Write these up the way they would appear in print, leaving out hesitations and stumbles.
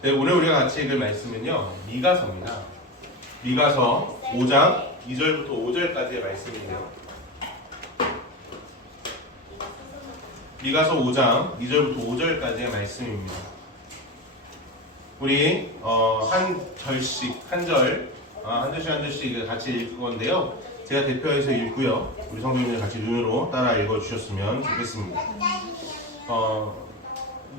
네, 오늘 우리가 같이 읽을 말씀은요, 미가서입니다. 미가서 5장 2절부터 5절까지의 말씀인데요. 미가서 5장 2절부터 5절까지의 말씀입니다. 우리 한 절씩 한 절씩 같이 읽을 건데요. 제가 대표해서 읽고요. 우리 성도님들 같이 눈으로 따라 읽어주셨으면 좋겠습니다.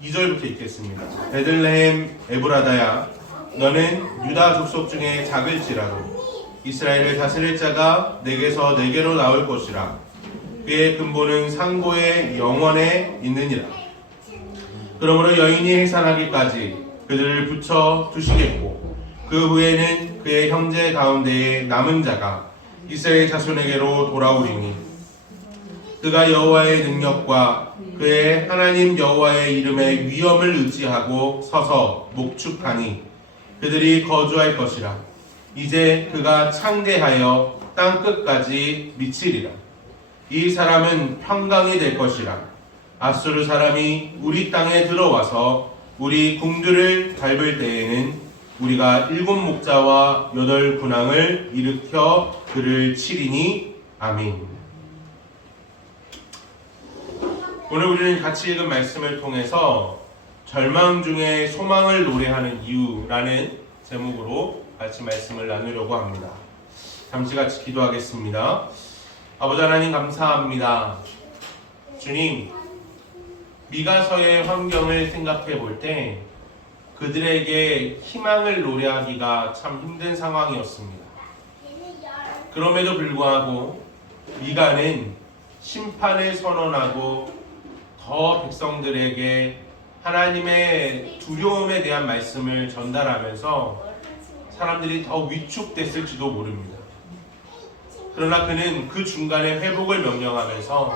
2절부터 읽겠습니다. 베들레헴 에브라다야, 너는 유다 족속 중에 작을지라도 이스라엘을 다스릴 자가 내게서 내게로 나올 것이라. 그의 근본은 상고의 영원에 있느니라. 그러므로 여인이 해산하기까지 그들을 붙여 두시겠고, 그 후에는 그의 형제 가운데에 남은 자가 이스라엘 자손에게로 돌아오리니, 그가 여호와의 능력과 그의 하나님 여호와의 이름의 위엄을 의지하고 서서 목축하니 그들이 거주할 것이라. 이제 그가 창대하여 땅 끝까지 미치리라. 이 사람은 평강이 될 것이라. 아수르 사람이 우리 땅에 들어와서 우리 궁들을 밟을 때에는 우리가 7 목자와 8 군왕을 일으켜 그를 치리니. 아멘. 오늘 우리는 같이 읽은 말씀을 통해서 절망 중에 소망을 노래하는 이유라는 제목으로 같이 말씀을 나누려고 합니다. 잠시 같이 기도하겠습니다. 아버지 하나님, 감사합니다. 주님, 미가서의 환경을 생각해 볼 때 그들에게 희망을 노래하기가 참 힘든 상황이었습니다. 그럼에도 불구하고 미가는 심판을 선언하고 더 백성들에게 하나님의 두려움에 대한 말씀을 전달하면서 사람들이 더 위축됐을지도 모릅니다. 그러나 그는 그 중간에 회복을 명령하면서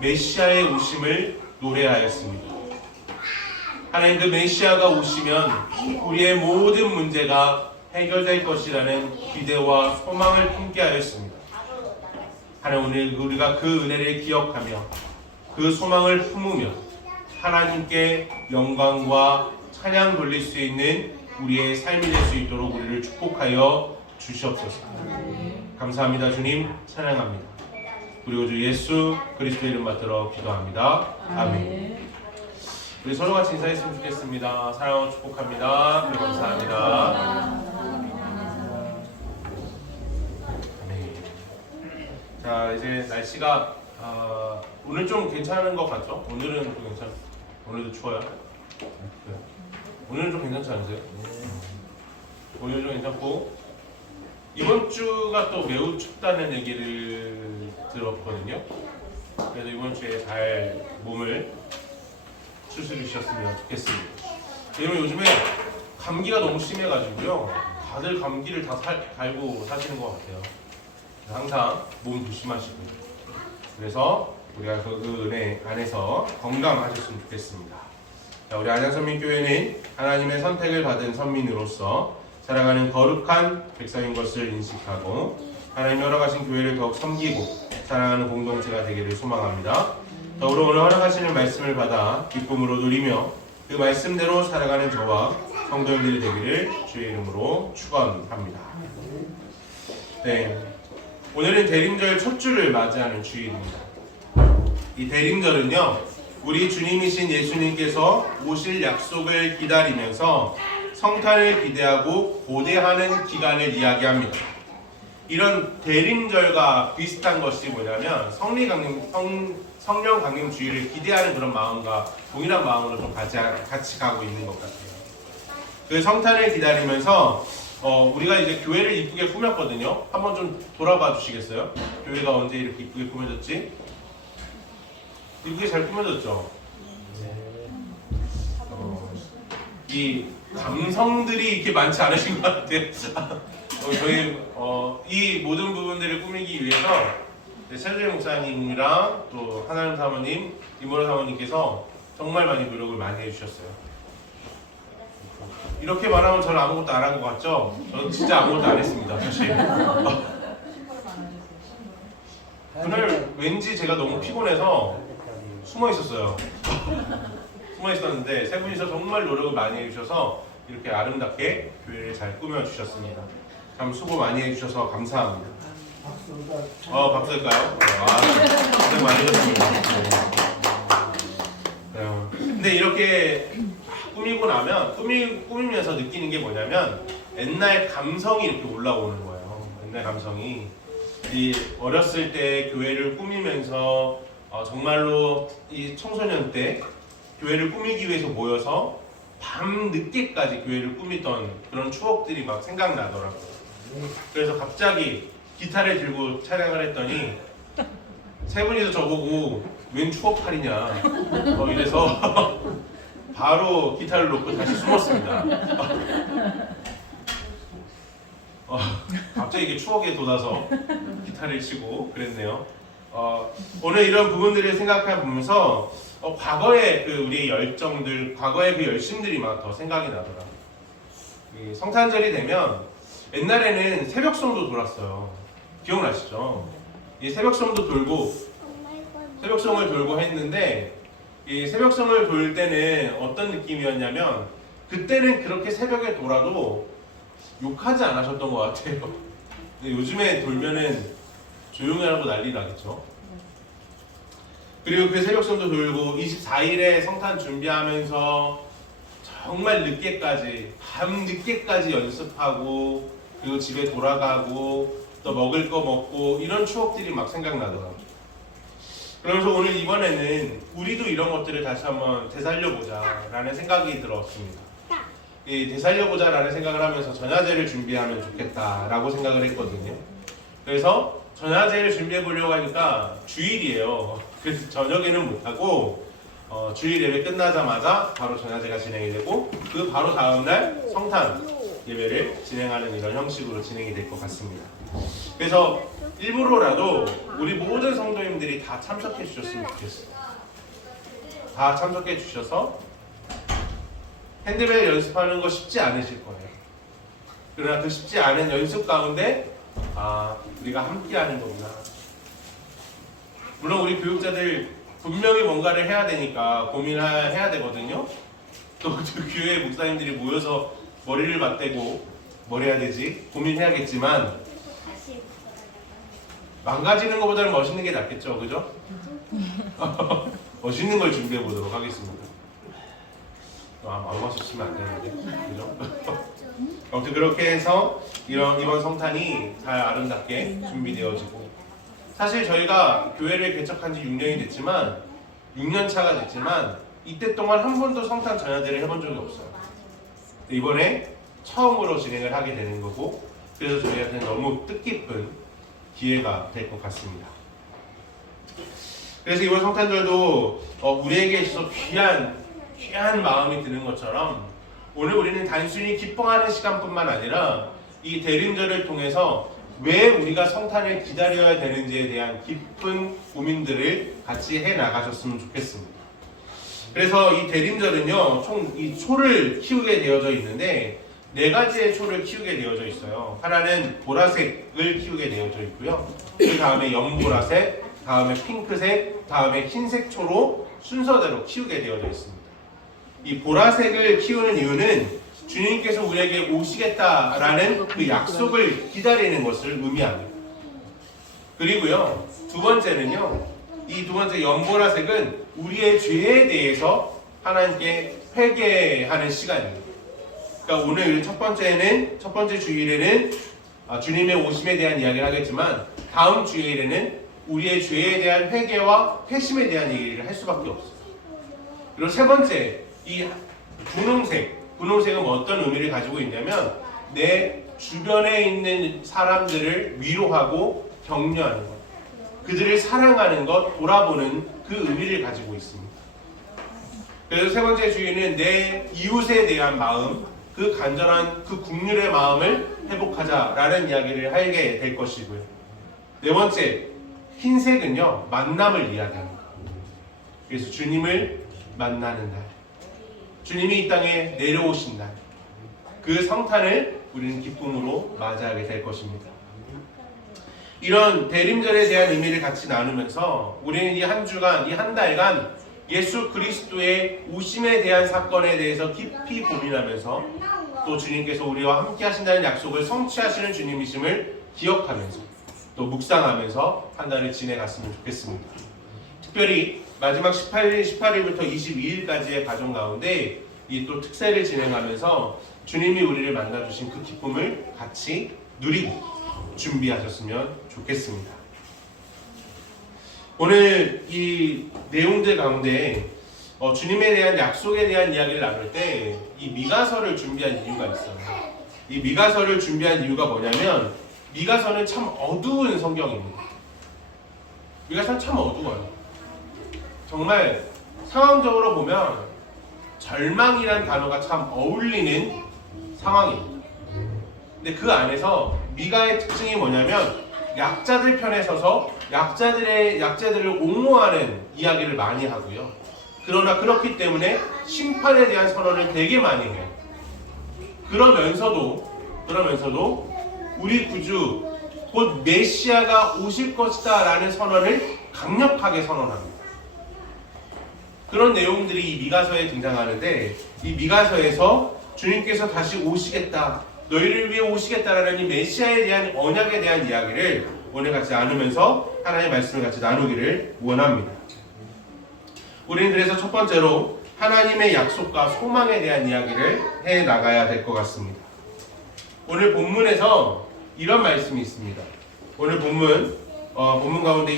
메시아의 오심을 노래하였습니다. 하나님, 그 메시아가 오시면 우리의 모든 문제가 해결될 것이라는 기대와 소망을 품게 하였습니다. 하나님, 오늘 우리가 그 은혜를 기억하며 그 소망을 품으며 하나님께 영광과 찬양 돌릴 수 있는 우리의 삶이 될 수 있도록 우리를 축복하여 주시옵소서. 감사합니다. 주님, 찬양합니다. 그리고 주 예수 그리스도 이름 받들어 기도합니다. 아멘. 우리 서로 같이 인사했으면 좋겠습니다. 사랑하고 축복합니다. 그리고 감사합니다. 아멘. 자, 이제 날씨가 오늘 좀 괜찮은 것 같죠? 오늘은 좀 오늘도 추워요? 네. 오늘은 좀 괜찮지 않으세요? 오늘 좀 괜찮고, 이번 주가 또 매우 춥다는 얘기를 들었거든요. 그래서 이번 주에 잘 몸을 추스리셨으면 좋겠습니다. 여러분, 요즘에 감기가 너무 심해가지고요, 다들 감기를 다 달고 사시는 것 같아요. 항상 몸 조심하시고요. 그래서 우리가 그 은혜 안에서 건강하셨으면 좋겠습니다. 자, 우리 안양선민교회는 하나님의 선택을 받은 선민으로서 사랑하는 거룩한 백성인 것을 인식하고 하나님 허락하신 교회를 더욱 섬기고 사랑하는 공동체가 되기를 소망합니다. 더불어 오늘 허락하시는 말씀을 받아 기쁨으로 누리며 그 말씀대로 살아가는 저와 성도님들이 되기를 주의 이름으로 축원합니다. 네, 오늘은 대림절 첫 주를 맞이하는 주일입니다. 이 대림절은요, 우리 주님이신 예수님께서 오실 약속을 기다리면서 성탄을 기대하고 고대하는 기간을 이야기합니다. 이런 대림절과 비슷한 것이 뭐냐면 성령 강림 주일을 기대하는 그런 마음과 동일한 마음으로 좀 같이 가고 있는 것 같아요. 그 성탄을 기다리면서 우리가 이제 교회를 이쁘게 꾸몄거든요. 한번 좀 돌아봐 주시겠어요? 교회가 언제 이렇게 이쁘게 꾸며졌지? 이쁘게 잘 꾸며졌죠? 이 감성들이 이렇게 많지 않으신 것 같아요. 저희 이 모든 부분들을 꾸미기 위해서 최주일 목사님이랑 또 하나님 사모님, 이모라 사모님께서 정말 많이 노력을 많이 해주셨어요. 이렇게 말하면 저는 아무것도 안 한 것 같죠? 저는 진짜 아무것도 안 했습니다, 사실. 그날 왠지 제가 너무 피곤해서 숨어 있었어요. 숨어 있었는데 세 분이서 정말 노력을 많이 해주셔서 이렇게 아름답게 교회를 잘 꾸며주셨습니다. 참 수고 많이 해주셔서 감사합니다. 박수일까요? 고생 많이 하셨습니다. 근데 이렇게 꾸미고 나면 꾸미면서 느끼는 게 뭐냐면 옛날 감성이 이렇게 올라오는 거예요. 옛날 감성이 이 어렸을 때 교회를 꾸미면서 정말로 이 청소년 때 교회를 꾸미기 위해서 모여서 밤 늦게까지 교회를 꾸미던 그런 추억들이 막 생각나더라고요. 그래서 갑자기 기타를 들고 찬양을 했더니 세 분이서 저보고 웬 추억팔이냐 이래서 바로 기타를 놓고 다시 숨었습니다. 갑자기 이게 추억에 돋아서 기타를 치고 그랬네요. 오늘 이런 부분들을 생각해 보면서 과거의 그 우리의 열정들, 과거의 그 열심들이 막 더 생각이 나더라고요. 성탄절이 되면 옛날에는 새벽송도 돌았어요. 기억나시죠? 이 새벽송도 돌고 새벽송을 돌고 했는데 이 새벽송을 돌 때는 어떤 느낌이었냐면 그때는 그렇게 새벽에 돌아도 욕하지 않으셨던 것 같아요. 근데 요즘에 돌면은 조용히 하라고 난리 나겠죠. 그리고 그 새벽송도 돌고 24일에 성탄 준비하면서 정말 늦게까지 밤 늦게까지 연습하고 그리고 집에 돌아가고 또 먹을 거 먹고 이런 추억들이 막 생각나더라고요. 그래서 오늘 이번에는 우리도 이런 것들을 다시 한번 되살려보자 라는 생각이 들었습니다. 이 되살려보자 라는 생각을 하면서 전야제를 준비하면 좋겠다 라고 생각을 했거든요. 그래서 전야제를 준비해 보려고 하니까 주일이에요. 그래서 저녁에는 못하고 주일 예배 끝나자마자 바로 전야제가 진행이 되고 그 바로 다음날 성탄 예배를 진행하는 이런 형식으로 진행이 될 것 같습니다. 그래서 일부러라도 우리 모든 성도님들이 다 참석해 주셨으면 좋겠어요. 다 참석해 주셔서 핸드벨 연습하는 거 쉽지 않으실 거예요. 그러나 그 쉽지 않은 연습 가운데 우리가 함께 하는 거구나. 물론 우리 교육자들 분명히 뭔가를 해야 되니까 고민해야 되거든요. 또 교회 목사님들이 모여서 머리를 맞대고 뭘 해야 되지? 고민해야겠지만 망가지는 것보다는 멋있는 게 낫겠죠, 그죠? 멋있는 걸 준비해 보도록 하겠습니다. 망가지시면 안 되는데, 그죠? 아무튼 그렇게 해서 이번 성탄이 잘 아름답게 준비되어지고, 사실 저희가 교회를 개척한 지 6년이 됐지만 6년 차가 됐지만 이때 동안 한 번도 성탄 전야제를 해본 적이 없어요. 이번에 처음으로 진행을 하게 되는 거고, 그래서 저희한테는 너무 뜻깊은 기회가 될 것 같습니다. 그래서 이번 성탄절도 우리에게 있어서 귀한 마음이 드는 것처럼 오늘 우리는 단순히 기뻐하는 시간뿐만 아니라 이 대림절을 통해서 왜 우리가 성탄을 기다려야 되는지에 대한 깊은 고민들을 같이 해 나가셨으면 좋겠습니다. 그래서 이 대림절은요, 총 이 초를 키우게 되어져 있는데 4가지의 초를 키우게 되어져 있어요. 하나는 보라색을 키우게 되어져 있고요. 그 다음에 연보라색, 다음에 핑크색, 다음에 흰색 초로 순서대로 키우게 되어져 있습니다. 이 보라색을 키우는 이유는 주님께서 우리에게 오시겠다라는 그 약속을 기다리는 것을 의미합니다. 그리고요, 두 번째는요, 이 두 번째 연보라색은 우리의 죄에 대해서 하나님께 회개하는 시간입니다. 그러니까 오늘 첫 번째 주일에는 주님의 오심에 대한 이야기를 하겠지만 다음 주일에는 우리의 죄에 대한 회개와 회심에 대한 얘기를 할 수밖에 없어요. 그리고 세 번째, 이 분홍색은 어떤 의미를 가지고 있냐면 내 주변에 있는 사람들을 위로하고 격려하는 것, 그들을 사랑하는 것, 돌아보는 그 의미를 가지고 있습니다. 그래서 세 번째 주일은 내 이웃에 대한 마음, 그 간절한 그 국률의 마음을 회복하자라는 이야기를 하게 될 것이고요. 네 번째, 흰색은요, 만남을 이야기합니다. 그래서 주님을 만나는 날, 주님이 이 땅에 내려오신 날, 그 성탄을 우리는 기쁨으로 맞이하게 될 것입니다. 이런 대림절에 대한 의미를 같이 나누면서 우리는 이 한 주간, 이 한 달간 예수 그리스도의 오심에 대한 사건에 대해서 깊이 고민하면서 또 주님께서 우리와 함께 하신다는 약속을 성취하시는 주님이심을 기억하면서 또 묵상하면서 한 달을 지내갔으면 좋겠습니다. 특별히 마지막 18일부터 22일까지의 과정 가운데 이 또 특세를 진행하면서 주님이 우리를 만나주신 그 기쁨을 같이 누리고 준비하셨으면 좋겠습니다. 오늘 이 내용들 가운데 주님에 대한 약속에 대한 이야기를 나눌 때 이 미가서를 준비한 이유가 있어요. 이 미가서를 준비한 이유가 뭐냐면 미가서는 참 어두운 성경입니다. 미가서는 참 어두워요. 정말 상황적으로 보면 절망이란 단어가 참 어울리는 상황입니다. 근데 그 안에서 미가의 특징이 뭐냐면 약자들 편에 서서 약자들을 옹호하는 이야기를 많이 하고요. 그러나 그렇기 때문에 심판에 대한 선언을 되게 많이 해요. 그러면서도 우리 구주 곧 메시아가 오실 것이다 라는 선언을 강력하게 선언합니다. 그런 내용들이 이 미가서에 등장하는데 이 미가서에서 주님께서 다시 오시겠다, 너희를 위해 오시겠다라는 이 메시아에 대한 언약에 대한 이야기를 오늘 같이 나누면서 하나님의 말씀을 같이 나누기를 원합니다. 우리는 그래서 첫 번째로 하나님의 약속과 소망에 대한 이야기를 해 나가야 될 것 같습니다. 오늘 본문에서 이런 말씀이 있습니다. 오늘 본문 가운데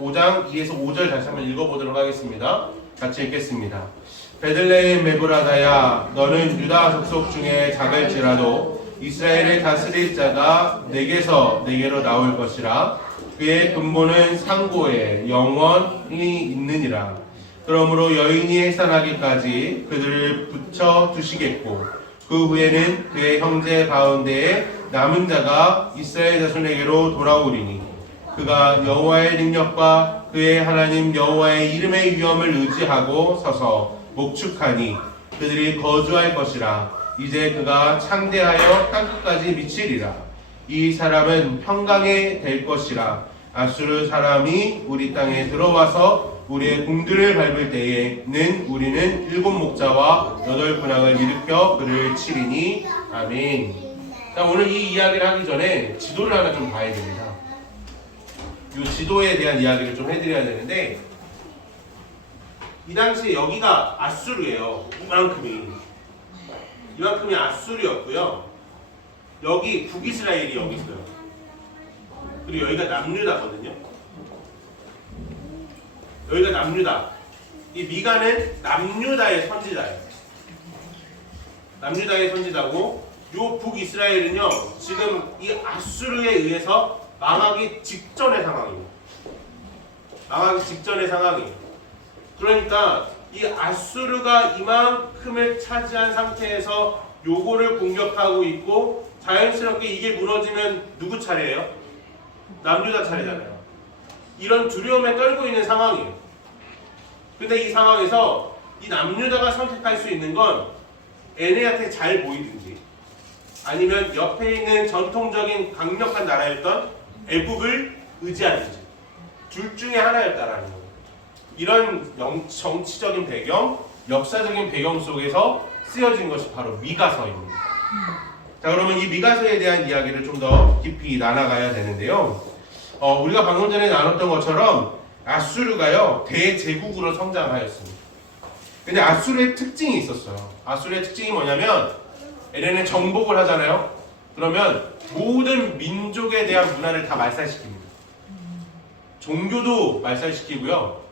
5장 2에서 5절 다시 한번 읽어보도록 하겠습니다. 같이 읽겠습니다. 베들레헴 메브라다야, 너는 유다 족속 중에 작을지라도 이스라엘을 다스릴 자가 내게서 내게로 나올 것이라. 그의 근본은 상고에 영원히 있느니라. 그러므로 여인이 해산하기까지 그들을 붙여 두시겠고 그 후에는 그의 형제 가운데에 남은 자가 이스라엘 자손에게로 돌아오리니 그가 여호와의 능력과 그의 하나님 여호와의 이름의 위엄을 의지하고 서서 목축하니 그들이 거주할 것이라. 이제 그가 창대하여 땅끝까지 미치리라. 이 사람은 평강에 될 것이라. 아수르 사람이 우리 땅에 들어와서 우리의 궁들을 밟을 때에는 우리는 7 목자와 8 군왕을 일으켜 그를 치리니. 아멘. 자, 오늘 이 이야기를 하기 전에 지도를 하나 좀 봐야 됩니다. 이 지도에 대한 이야기를 좀 해드려야 되는데 이 당시에 여기가 아수르예요. 이만큼이 아수르였고요. 여기 북이스라엘이 여기 있어요. 그리고 여기가 남유다거든요. 여기가 남유다. 이 미가는 남유다의 선지자예요. 남유다의 선지자고 요 북이스라엘은요 지금 이 아수르에 의해서 망하기 직전의 상황입니다. 망하기 직전의 상황이에요. 그러니까 이 아수르가 이만큼을 차지한 상태에서 요거를 공격하고 있고 자연스럽게 이게 무너지면 누구 차례예요? 남유다 차례잖아요. 이런 두려움에 떨고 있는 상황이에요. 근데 이 상황에서 이 남유다가 선택할 수 있는 건 얘네한테 잘 보이든지 아니면 옆에 있는 전통적인 강력한 나라였던 애굽을 의지하는지 둘 중에 하나였다라는 거예요. 이런 정치적인 배경, 역사적인 배경 속에서 쓰여진 것이 바로 미가서입니다. 자, 그러면 이 미가서에 대한 이야기를 좀 더 깊이 나눠가야 되는데요. 우리가 방금 전에 나눴던 것처럼 아수르가요 대제국으로 성장하였습니다. 근데 아수르의 특징이 있었어요. 아수르의 특징이 뭐냐면 얘네는 정복을 하잖아요. 그러면 모든 민족에 대한 문화를 다 말살시킵니다. 종교도 말살시키고요.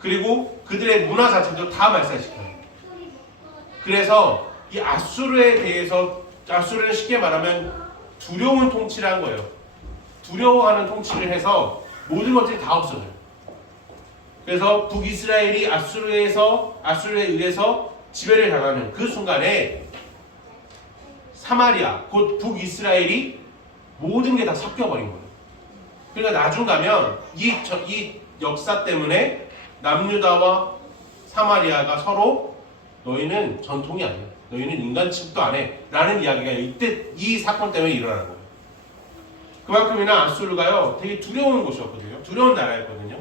그리고 그들의 문화 자체도 다 말살시켜요. 그래서 이 아수르에 대해서 아수르는 쉽게 말하면 두려운 통치를 한 거예요. 두려워하는 통치를 해서 모든 것들이 다 없어져요. 그래서 북이스라엘이 아수르에 의해서 지배를 당하는 그 순간에 사마리아, 곧 북이스라엘이 모든 게 다 섞여버린 거예요. 그러니까 나중 가면 이 역사 때문에 남유다와 사마리아가 서로 너희는 전통이 아니야. 너희는 인간 취급도 안 해. 라는 이야기가 이때 이 사건 때문에 일어나는 거예요. 그만큼이나 아수르가요 되게 두려운 곳이었거든요. 두려운 나라였거든요.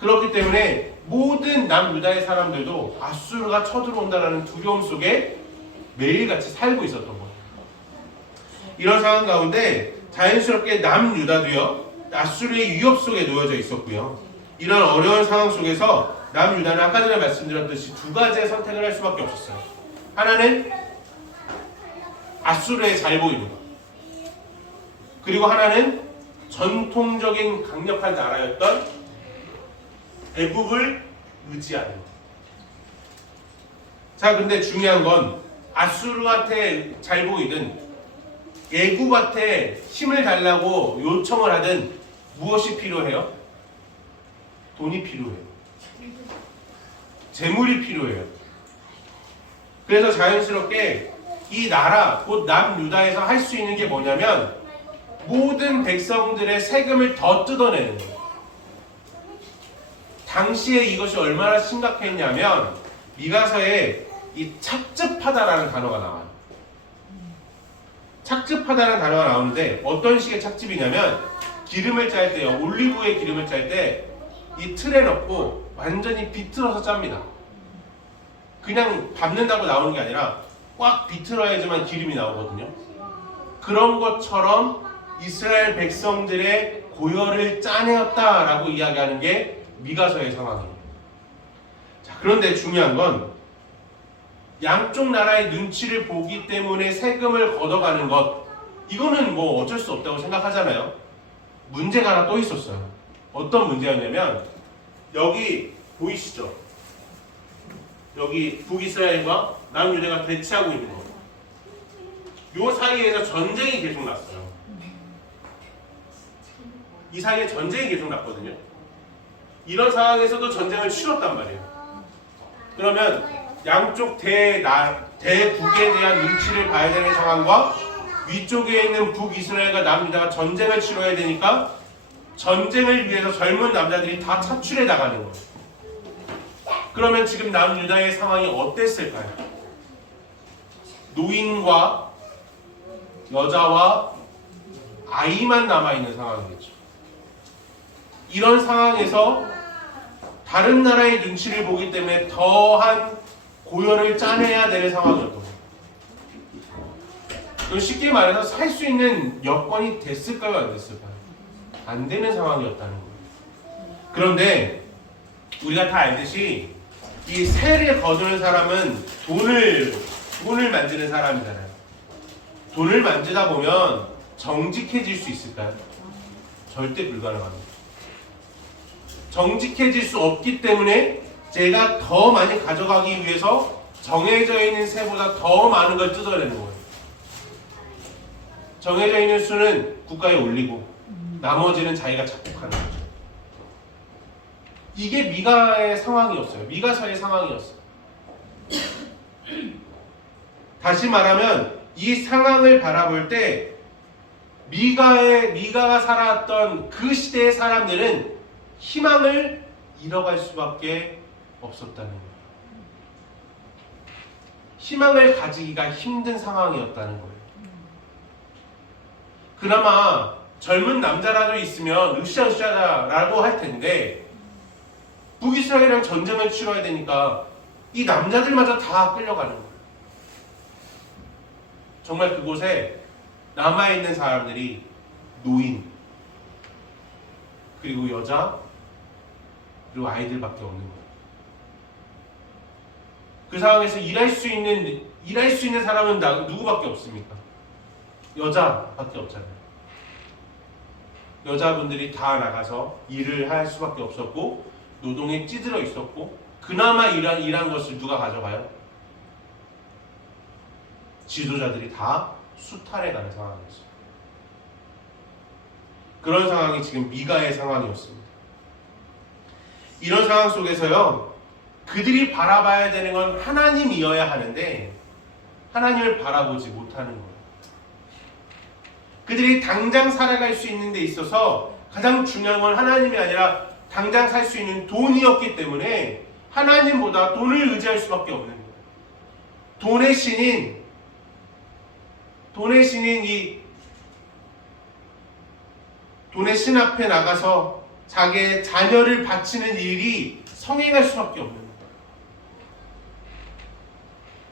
그렇기 때문에 모든 남유다의 사람들도 아수르가 쳐들어온다는 두려움 속에 매일같이 살고 있었던 거예요. 이런 상황 가운데 자연스럽게 남유다도요, 아수르의 위협 속에 놓여져 있었고요. 이런 어려운 상황 속에서 남유다는 아까 전에 말씀드렸듯이 두 가지의 선택을 할 수밖에 없었어요. 하나는 아수르에 잘 보이는 것, 그리고 하나는 전통적인 강력한 나라였던 애굽을 의지하는 것. 자, 근데 중요한 건 아수르한테 잘 보이든 애굽한테 힘을 달라고 요청을 하든 무엇이 필요해요? 돈이 필요해요. 재물이 필요해요. 그래서 자연스럽게 이 나라, 곧 남유다에서 할 수 있는 게 뭐냐면 모든 백성들의 세금을 더 뜯어내는 거예요. 당시에 이것이 얼마나 심각했냐면 미가서에 이 착즙하다라는 단어가 나와요. 착즙하다라는 단어가 나오는데 어떤 식의 착즙이냐면 기름을 짤 때요, 올리브의 기름을 짤 때 이 틀에 넣고 완전히 비틀어서 짭니다. 그냥 밟는다고 나오는 게 아니라 꽉 비틀어야지만 기름이 나오거든요. 그런 것처럼 이스라엘 백성들의 고열을 짜내었다라고 이야기하는 게 미가서의 상황이에요. 자, 그런데 중요한 건 양쪽 나라의 눈치를 보기 때문에 세금을 걷어가는 것, 이거는 뭐 어쩔 수 없다고 생각하잖아요. 문제가 하나 또 있었어요. 어떤 문제였냐면 여기 보이시죠? 여기 북이스라엘과 남유다가 대치하고 있는 거. 요 사이에서 전쟁이 계속 났어요. 이 사이에 전쟁이 계속 났거든요. 이런 상황에서도 전쟁을 치렀단 말이에요. 그러면 양쪽 대북에 대한 눈치를 봐야 되는 상황과 위쪽에 있는 북이스라엘과 남유다가 전쟁을 치러야 되니까 전쟁을 위해서 젊은 남자들이 다 차출해 나가는 거예요. 그러면 지금 남유다의 상황이 어땠을까요? 노인과 여자와 아이만 남아있는 상황이겠죠. 이런 상황에서 다른 나라의 눈치를 보기 때문에 더한 고열을 짜내야 되는 상황이었던 거예요. 쉽게 말해서 살 수 있는 여건이 됐을까요? 안 됐을까요? 안 되는 상황이었다는 거예요. 그런데 우리가 다 알듯이 이 세를 거두는 사람은 돈을 만지는 사람이잖아요. 돈을 만지다 보면 정직해질 수 있을까요? 절대 불가능합니다. 정직해질 수 없기 때문에 제가 더 많이 가져가기 위해서 정해져 있는 세보다 더 많은 걸 뜯어내는 거예요. 정해져 있는 수는 국가에 올리고 나머지는 자기가 착복하는 거죠. 이게 미가의 상황이었어요. 미가서의 상황이었어요. 다시 말하면 이 상황을 바라볼 때 미가가 살아왔던 그 시대의 사람들은 희망을 잃어갈 수밖에 없었다는 거예요. 희망을 가지기가 힘든 상황이었다는 거예요. 그나마 젊은 남자라도 있으면 으쌰으쌰라고 할 텐데 북이스라엘이랑 전쟁을 치러야 되니까 이 남자들마저 다 끌려가는 거예요. 정말 그곳에 남아있는 사람들이 노인, 그리고 여자, 그리고 아이들밖에 없는 거예요. 그 상황에서 일할 수 있는 사람은 누구밖에 없습니까? 여자밖에 없잖아요. 여자분들이 다 나가서 일을 할 수밖에 없었고 노동에 찌들어 있었고 그나마 일한 것을 누가 가져가요? 지도자들이 다 수탈해 가는 상황이었어요. 그런 상황이 지금 미가의 상황이었습니다. 이런 상황 속에서요, 그들이 바라봐야 되는 건 하나님이어야 하는데 하나님을 바라보지 못하는 거예요. 그들이 당장 살아갈 수 있는 데 있어서 가장 중요한 건 하나님이 아니라 당장 살 수 있는 돈이었기 때문에 하나님보다 돈을 의지할 수밖에 없는 거예요. 돈의 신인 이 돈의 신 앞에 나가서 자기의 자녀를 바치는 일이 성행할 수밖에 없는 거예요.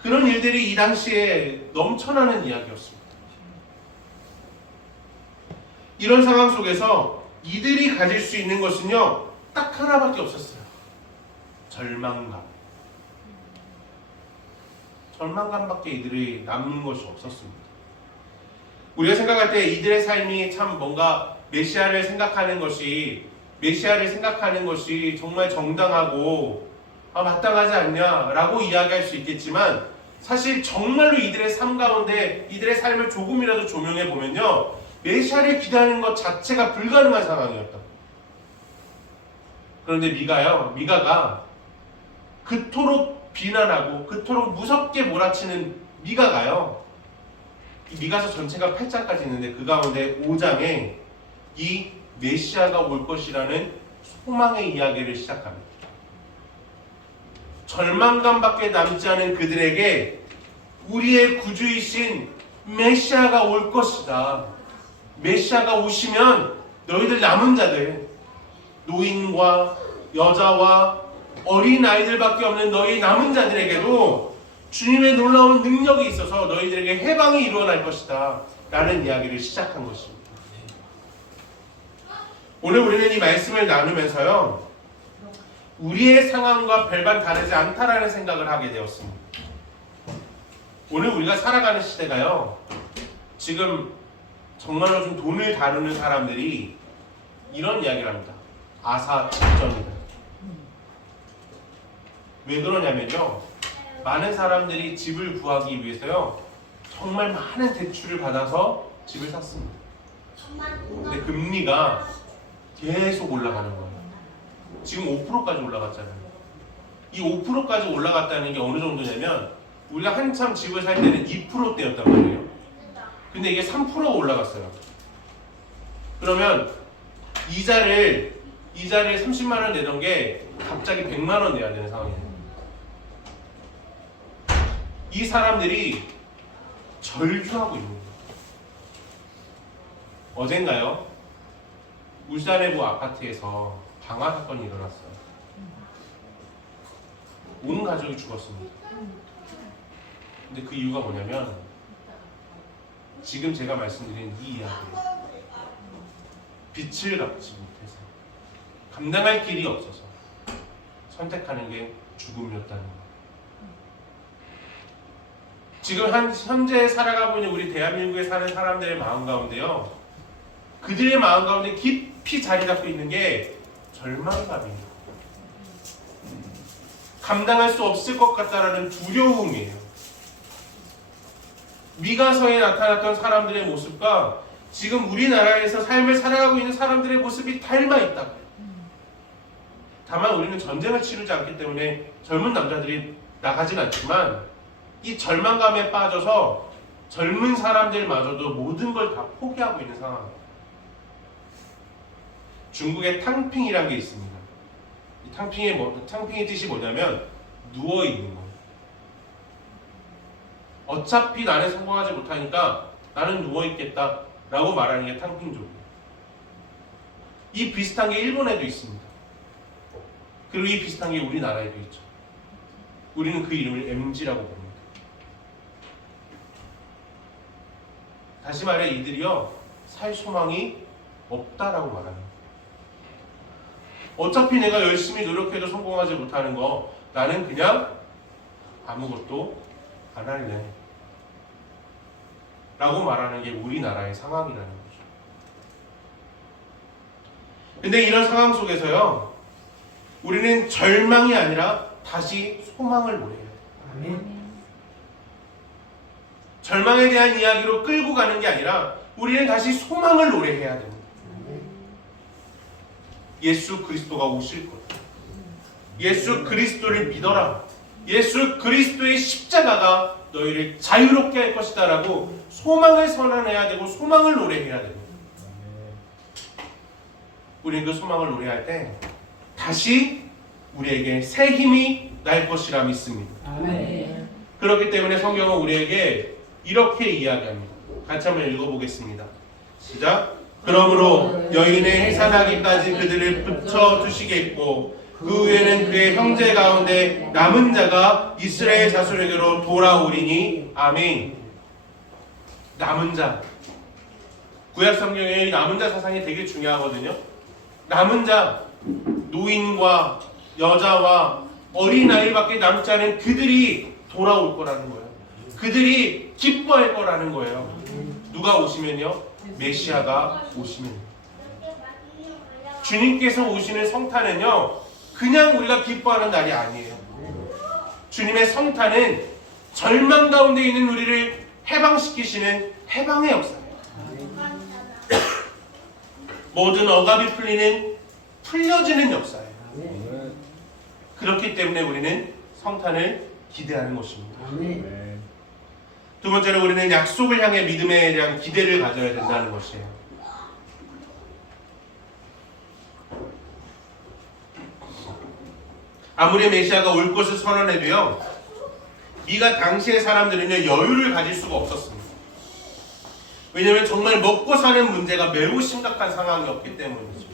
그런 일들이 이 당시에 넘쳐나는 이야기였습니다. 이런 상황 속에서 이들이 가질 수 있는 것은요, 딱 하나밖에 없었어요. 절망감. 절망감밖에 이들이 남는 것이 없었습니다. 우리가 생각할 때 이들의 삶이 참 뭔가 메시아를 생각하는 것이 정말 정당하고 마땅하지 않냐라고 이야기할 수 있겠지만, 사실 정말로 이들의 삶 가운데 이들의 삶을 조금이라도 조명해 보면요, 메시아를 기다리는 것 자체가 불가능한 상황이었다. 그런데 미가가 그토록 비난하고 그토록 무섭게 몰아치는 미가가요, 이 미가서 전체가 8장까지 있는데 그 가운데 5장에 이 메시아가 올 것이라는 소망의 이야기를 시작합니다. 절망감밖에 남지 않은 그들에게 우리의 구주이신 메시아가 올 것이다. 메시아가 오시면 너희들 남은 자들, 노인과 여자와 어린 아이들밖에 없는 너희 남은 자들에게도 주님의 놀라운 능력이 있어서 너희들에게 해방이 일어날 것이다 라는 이야기를 시작한 것입니다. 오늘 우리는 이 말씀을 나누면서요, 우리의 상황과 별반 다르지 않다라는 생각을 하게 되었습니다. 오늘 우리가 살아가는 시대가요, 지금 정말로 좀 돈을 다루는 사람들이 이런 이야기를 합니다. 아사직전이다. 왜 그러냐면요, 많은 사람들이 집을 구하기 위해서요, 정말 많은 대출을 받아서 집을 샀습니다. 근데 금리가 계속 올라가는 거예요. 지금 5%까지 올라갔잖아요. 이 5%까지 올라갔다는 게 어느 정도냐면, 우리가 한참 집을 살 때는 2%대였단 말이에요. 근데 이게 3%가 올라갔어요. 그러면 이자를 30만 원 내던 게 갑자기 100만 원 내야 되는 상황이에요. 이 사람들이 절규하고 있는 거예요. 어젠가요, 울산의 모 아파트에서 방화 사건이 일어났어요. 온 가족이 죽었습니다. 근데 그 이유가 뭐냐면, 지금 제가 말씀드린 이 이야기예요. 빚을 갚지 못해서, 감당할 길이 없어서 선택하는 게 죽음이었다는 거예요. 지금 현재 살아가고 있는 우리 대한민국에 사는 사람들의 마음 가운데요, 그들의 마음 가운데 깊이 자리 잡고 있는 게 절망감이에요. 감당할 수 없을 것 같다라는 두려움이에요. 미가서에 나타났던 사람들의 모습과 지금 우리나라에서 삶을 살아가고 있는 사람들의 모습이 닮아 있다. 다만 우리는 전쟁을 치르지 않기 때문에 젊은 남자들이 나가진 않지만, 이 절망감에 빠져서 젊은 사람들마저도 모든 걸 다 포기하고 있는 상황입니다. 중국에 탕핑이라는 게 있습니다. 이 탕핑의 뜻이 뭐냐면 누워있는 거예요. 어차피 나는 성공하지 못하니까 나는 누워있겠다 라고 말하는 게 탕핑족이에요. 이 비슷한 게 일본에도 있습니다. 그리고 이 비슷한 게 우리나라에도 있죠. 우리는 그 이름을 MG라고 부릅니다. 다시 말해, 이들이요, 살 소망이 없다라고 말합니다. 어차피 내가 열심히 노력해도 성공하지 못하는 거, 나는 그냥 아무것도 안 할래 라고 말하는 게 우리나라의 상황이라는 거죠. 근데 이런 상황 속에서요, 우리는 절망이 아니라 다시 소망을 노려야 돼요. 절망에 대한 이야기로 끌고 가는 게 아니라 우리는 다시 소망을 노래해야 됩니다. 예수 그리스도가 오실 것, 예수 그리스도를 믿어라, 예수 그리스도의 십자가가 너희를 자유롭게 할 것이다 라고 소망을 선언해야 되고 소망을 노래해야 됩니다. 우리는 그 소망을 노래할 때 다시 우리에게 새 힘이 날 것이라 믿습니다. 아멘. 그렇기 때문에 성경은 우리에게 이렇게 이야기합니다. 같이 한번 읽어보겠습니다. 시작. 그러므로 여인의 해산하기까지 그들을 붙여두시겠고 그 후에는 그의 형제 가운데 남은 자가 이스라엘 자손에게로 돌아오리니. 아멘. 남은 자. 구약 성경에 남은 자 사상이 되게 중요하거든요. 남은 자, 노인과 여자와 어린아이밖에 남지 않은 그들이 돌아올 거라는 거예요. 그들이 기뻐할 거라는 거예요. 누가 오시면요? 메시아가 오시면. 주님께서 오시는 성탄은요, 그냥 우리가 기뻐하는 날이 아니에요. 주님의 성탄은 절망 가운데 있는 우리를 해방시키시는 해방의 역사예요. 모든 억압이 풀려지는 역사예요. 그렇기 때문에 우리는 성탄을 기대하는 것입니다. 두 번째로 우리는 약속을 향해 믿음에 대한 기대를 가져야 된다는 것이에요. 아무리 메시아가 올 것을 선언해도요, 미가 당시의 사람들은요 여유를 가질 수가 없었습니다. 왜냐하면 정말 먹고 사는 문제가 매우 심각한 상황이었기 때문이죠.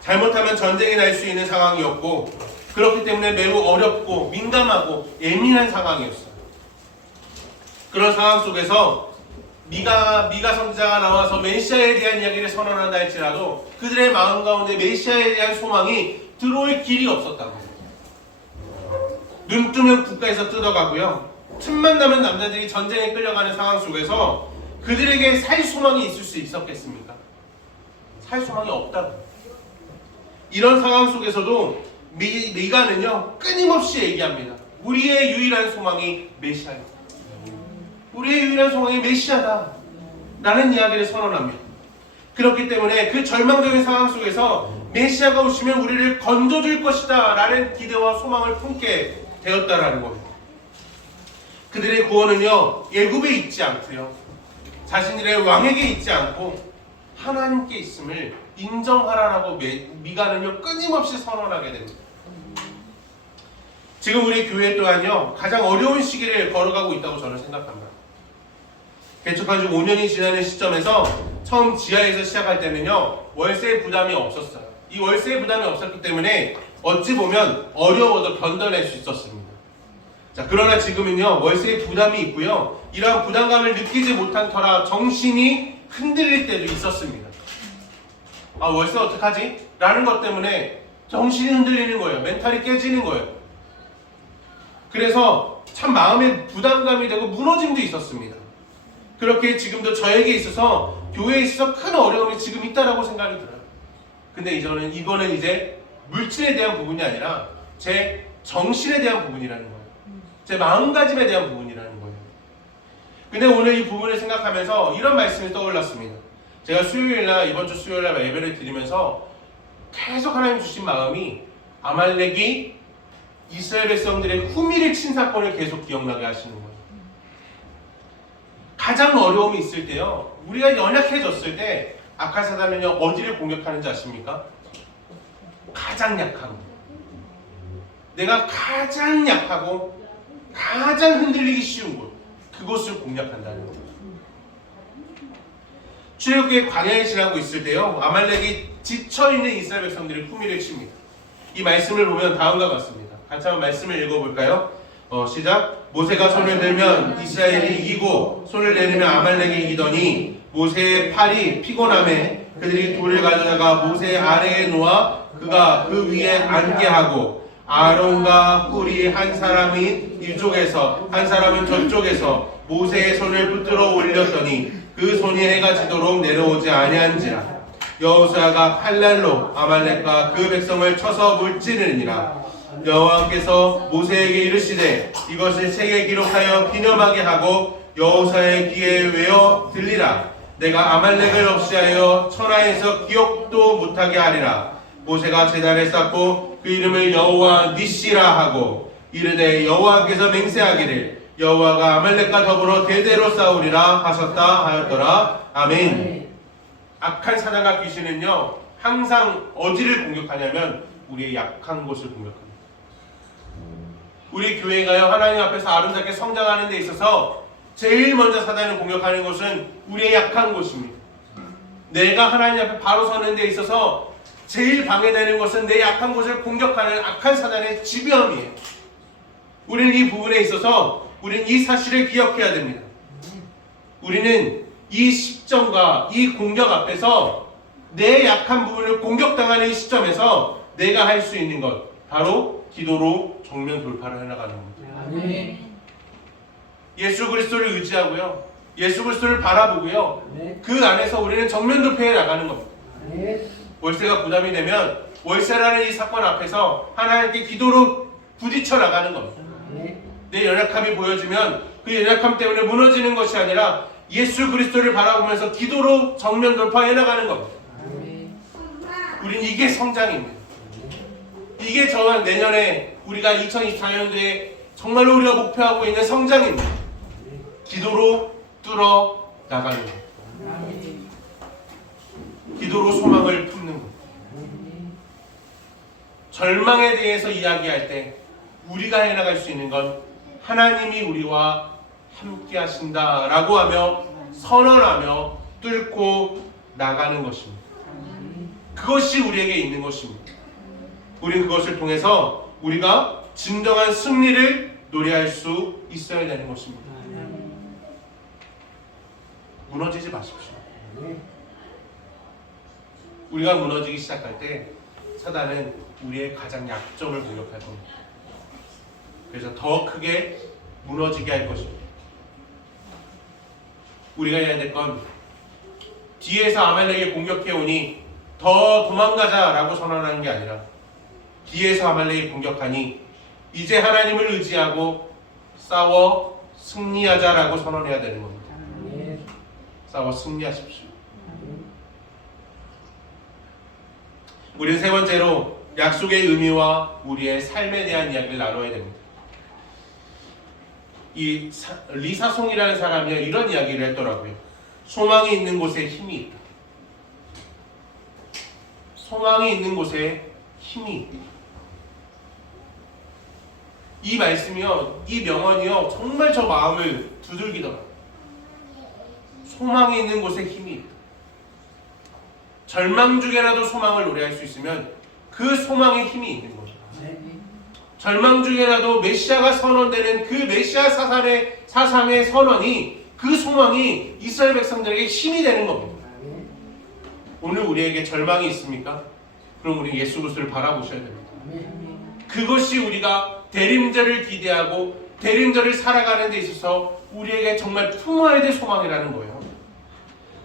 잘못하면 전쟁이 날 수 있는 상황이었고, 그렇기 때문에 매우 어렵고 민감하고 예민한 상황이었어요. 그런 상황 속에서 미가 선지자가 나와서 메시아에 대한 이야기를 선언한다 할지라도 그들의 마음 가운데 메시아에 대한 소망이 들어올 길이 없었다고 해요. 눈 뜨면 국가에서 뜯어가고요, 틈만 나면 남자들이 전쟁에 끌려가는 상황 속에서 그들에게 살 소망이 있을 수 있었겠습니까? 살 소망이 없다고. 이런 상황 속에서도 미가는요 끊임없이 얘기합니다. 우리의 유일한 소망이 메시아입니다. 우리의 유일한 소망이 메시아다 라는 이야기를 선언합니다. 그렇기 때문에 그 절망적인 상황 속에서 메시아가 오시면 우리를 건져줄 것이다 라는 기대와 소망을 품게 되었다라는 겁니다. 그들의 구원은요 애굽에 있지 않고요, 자신들의 왕에게 있지 않고 하나님께 있음을 인정하라라고 미가는요 끊임없이 선언하게 됩니다. 지금 우리 교회 또한요 가장 어려운 시기를 걸어가고 있다고 저는 생각합니다. 개척한 지 5년이 지나는 시점에서 처음 지하에서 시작할 때는요 월세 부담이 없었어요. 이 월세 부담이 없었기 때문에 어찌 보면 어려워도 견뎌낼 수 있었습니다. 자, 그러나 지금은요 월세 부담이 있고요, 이러한 부담감을 느끼지 못한 터라 정신이 흔들릴 때도 있었습니다. 아, 월세 어떡하지? 라는 것 때문에 정신이 흔들리는 거예요. 멘탈이 깨지는 거예요. 그래서 참 마음에 부담감이 되고 무너짐도 있었습니다. 그렇게 지금도 저에게 있어서 교회에 있어서 큰 어려움이 지금 있다라고 생각이 들어요. 근데 이거는 이제 물질에 대한 부분이 아니라 제 정신에 대한 부분이라는 거예요. 제 마음가짐에 대한 부분이라는 거예요. 근데 오늘 이 부분을 생각하면서 이런 말씀이 떠올랐습니다. 제가 수요일날, 이번 주 수요일날 예배를 드리면서 계속 하나님 주신 마음이 아말렉이 이스라엘 백성들의 후미를 친 사건을 계속 기억나게 하시는 거예요. 가장 어려움이 있을 때요, 우리가 연약해졌을 때 악한 사단은요 어디를 공격하는지 아십니까? 가장 약한 거. 내가 가장 약하고 가장 흔들리기 쉬운 곳, 그곳을 공략한다는 거예요. 출애굽기의 광야에 지나고 있을 때요, 아말렉이 지쳐있는 이스라엘 백성들이 후미를 칩니다. 이 말씀을 보면 다음과 같습니다. 같이 한번 말씀을 읽어볼까요? 시작. 모세가 손을 들면 이스라엘이 이기고 손을 내리면 아말렉이 이기더니 모세의 팔이 피곤함에 그들이 돌을 가져다가 모세 아래에 놓아 그가 그 위에 앉게 하고 아론과 훌이 한 사람이 이쪽에서 한 사람은 저쪽에서 모세의 손을 붙들어 올렸더니 그 손이 해가 지도록 내려오지 아니한지라. 여호수아가 칼날로 아말렉과 그 백성을 쳐서 물찌르니라. 여호와께서 모세에게 이르시되 이것을 책에 기록하여 기념하게 하고 여호수아의 귀에 외어 들리라. 내가 아말렉을 없이하여 천하에서 기억도 못하게 하리라. 모세가 제단을 쌓고 그 이름을 여호와 니시라 하고 이르되 여호와께서 맹세하기를 여호와가 아말렉과 더불어 대대로 싸우리라 하셨다 하였더라. 아멘. 악한 사단과 귀신은요 항상 어디를 공격하냐면 우리의 약한 곳을 공격합니다. 우리 교회가요 하나님 앞에서 아름답게 성장하는 데 있어서 제일 먼저 사단을 공격하는 곳은 우리의 약한 곳입니다. 내가 하나님 앞에 바로 서는 데 있어서 제일 방해되는 것은 내 약한 곳을 공격하는 악한 사단의 지배함이에요. 우리는 이 부분에 있어서 우리는 이 사실을 기억해야 됩니다. 우리는 이 시점과 이 공격 앞에서 내 약한 부분을 공격당하는 이 시점에서 내가 할 수 있는 것, 바로 기도로 정면 돌파를 해나가는 겁니다. 예수 그리스도를 의지하고요, 예수 그리스도를 바라보고요, 그 안에서 우리는 정면 돌파해 나가는 겁니다. 월세가 부담이 되면 월세라는 이 사건 앞에서 하나님께 기도로 부딪혀 나가는 겁니다. 내 연약함이 보여지면 그 연약함 때문에 무너지는 것이 아니라 예수 그리스도를 바라보면서 기도로 정면 돌파해 나가는 겁니다. 우린 이게 성장입니다. 이게 저는 내년에 우리가 2024년도에 정말로 우리가 목표하고 있는 성장입니다. 기도로 뚫어 나가는 것, 기도로 소망을 품는 것. 절망에 대해서 이야기할 때 우리가 해나갈 수 있는 건 하나님이 우리와 함께 하신다라고 하며 선언하며 뚫고 나가는 것입니다. 그것이 우리에게 있는 것입니다. 우리는 그것을 통해서 우리가 진정한 승리를 노래할 수 있어야 되는 것입니다. 무너지지 마십시오. 우리가 무너지기 시작할 때 사단은 우리의 가장 약점을 공격할 겁니다. 그래서 더 크게 무너지게 할 것입니다. 우리가 해야 될 건 뒤에서 아말렉이 공격해오니 더 도망가자라고 선언하는 게 아니라 뒤에서 아말렉이 공격하니 이제 하나님을 의지하고 싸워 승리하자라고 선언해야 되는 겁니다. 싸워 승리하십시오. 우리는 세 번째로 약속의 의미와 우리의 삶에 대한 이야기를 나눠야 됩니다. 이 리사송이라는 사람이 이런 이야기를 했더라고요. 소망이 있는 곳에 힘이 있다. 소망이 있는 곳에 힘이 있다. 이 말씀이요, 이 명언이요, 정말 저 마음을 두들기더라고요. 소망이 있는 곳에 힘이 있다. 절망 중에라도 소망을 노래할 수 있으면 그 소망에 힘이 있는 거죠. 절망 중에라도 메시아가 선언되는 그 메시아 사상의 선언이, 그 소망이 이스라엘 백성들에게 힘이 되는 겁니다. 오늘 우리에게 절망이 있습니까? 그럼 우리 예수 그리스도를 바라보셔야 됩니다. 그것이 우리가 대림절을 기대하고 대림절을 살아가는 데 있어서 우리에게 정말 품어야 될 소망이라는 거예요.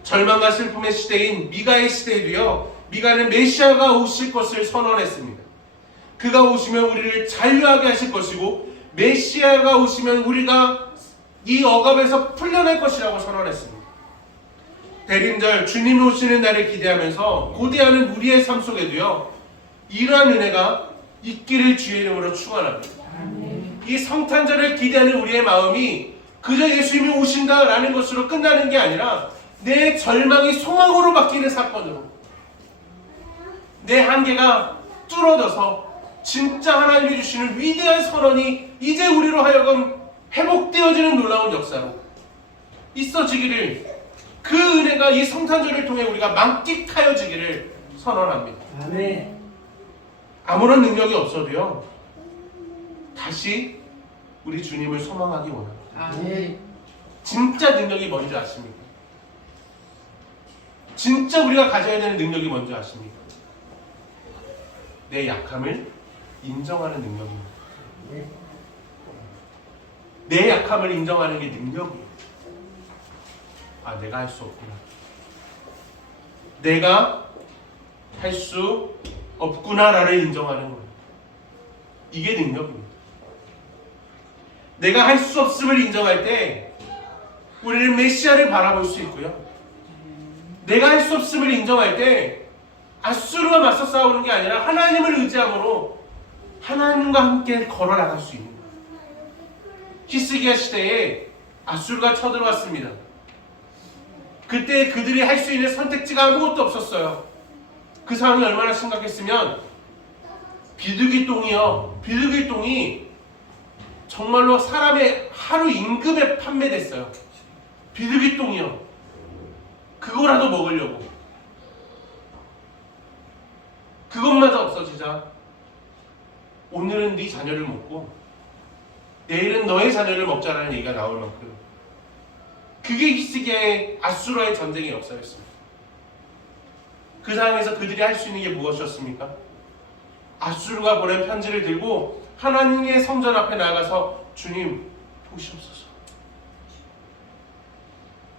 절망과 슬픔의 시대인 미가의 시대에도요, 미가는 메시아가 오실 것을 선언했습니다. 그가 오시면 우리를 자유하게 하실 것이고 메시아가 오시면 우리가 이 억압에서 풀려날 것이라고 선언했습니다. 대림절 주님이 오시는 날을 기대하면서 고대하는 우리의 삶 속에도요, 이러한 은혜가 있기를 주의 이름으로 축원합니다. 이 성탄절을 기대하는 우리의 마음이 그저 예수님이 오신다라는 것으로 끝나는 게 아니라 내 절망이 소망으로 바뀌는 사건으로, 내 한계가 뚫어져서 진짜 하나님이 주시는 위대한 선언이 이제 우리로 하여금 회복되어지는 놀라운 역사로 있어지기를, 그 은혜가 이 성탄절을 통해 우리가 만끽하여지기를 선언합니다. 아멘. 아무런 능력이 없어도요, 다시 우리 주님을 소망하기 원합니다. 아멘. 진짜 능력이 뭔지 아십니까? 진짜 우리가 가져야 되는 능력이 뭔지 아십니까? 내 약함을 인정하는 능력입니다. 내 약함을 인정하는 게 능력이에요. 아, 내가 할 수 없구나. 내가 할 수 없구나라를 인정하는 거예요. 이게 능력입니다. 내가 할 수 없음을 인정할 때 우리는 메시아를 바라볼 수 있고요, 내가 할 수 없음을 인정할 때 아수르와 맞서 싸우는 게 아니라 하나님을 의지함으로 하나님과 함께 걸어 나갈 수 있는 거예요. 히스기야 시대에 아수르가 쳐들어왔습니다. 그때 그들이 할 수 있는 선택지가 아무것도 없었어요. 그 상황이 얼마나 심각했으면 비둘기똥이 정말로 사람의 하루 임금에 판매됐어요. 비둘기똥이요. 그거라도 먹으려고. 그것마저 없어지자 오늘은 네 자녀를 먹고 내일은 너의 자녀를 먹자라는 얘기가 나올 만큼 그게 히스기야의 아수라의 전쟁의 역사였습니다. 그 상황에서 그들이 할 수 있는 게 무엇이었습니까? 아수르가 보낸 편지를 들고 하나님의 성전 앞에 나가서 주님 보시옵소서.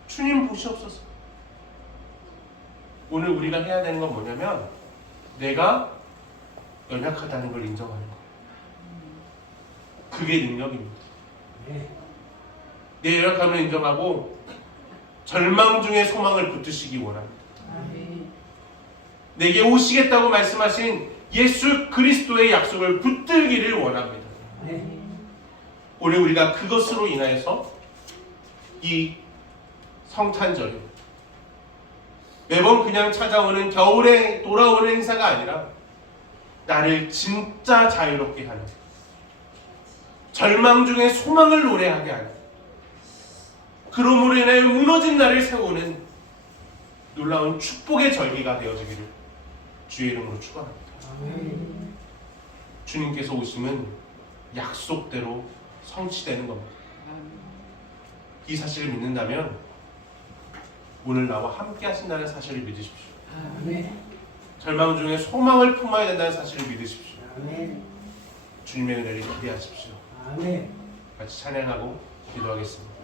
주님 보시옵소서. 오늘 우리가 해야 되는 건 뭐냐면 내가 연약하다는 걸 인정하는 거예요. 그게 능력입니다. 내 연약함을 인정하고 절망 중에 소망을 붙드시기 원합니다. 내게 오시겠다고 말씀하신 예수 그리스도의 약속을 붙들기를 원합니다. 오늘 우리가 그것으로 인하여서 이 성탄절이 매번 그냥 찾아오는 겨울에 돌아오는 행사가 아니라 나를 진짜 자유롭게 하는, 절망 중에 소망을 노래하게 하는, 그러므로 인하여 무너진 나를 세우는 놀라운 축복의 절기가 되어지기를 주의 이름으로 축원합니다. 주님께서 오심은 약속대로 성취되는 겁니다. 이 사실을 믿는다면 오늘 나와 함께 하신다는 사실을 믿으십시오. 절망 중에 소망을 품어야 된다는 사실을 믿으십시오. 주님의 은혜를 기대하십시오. 같이 찬양하고 기도하겠습니다.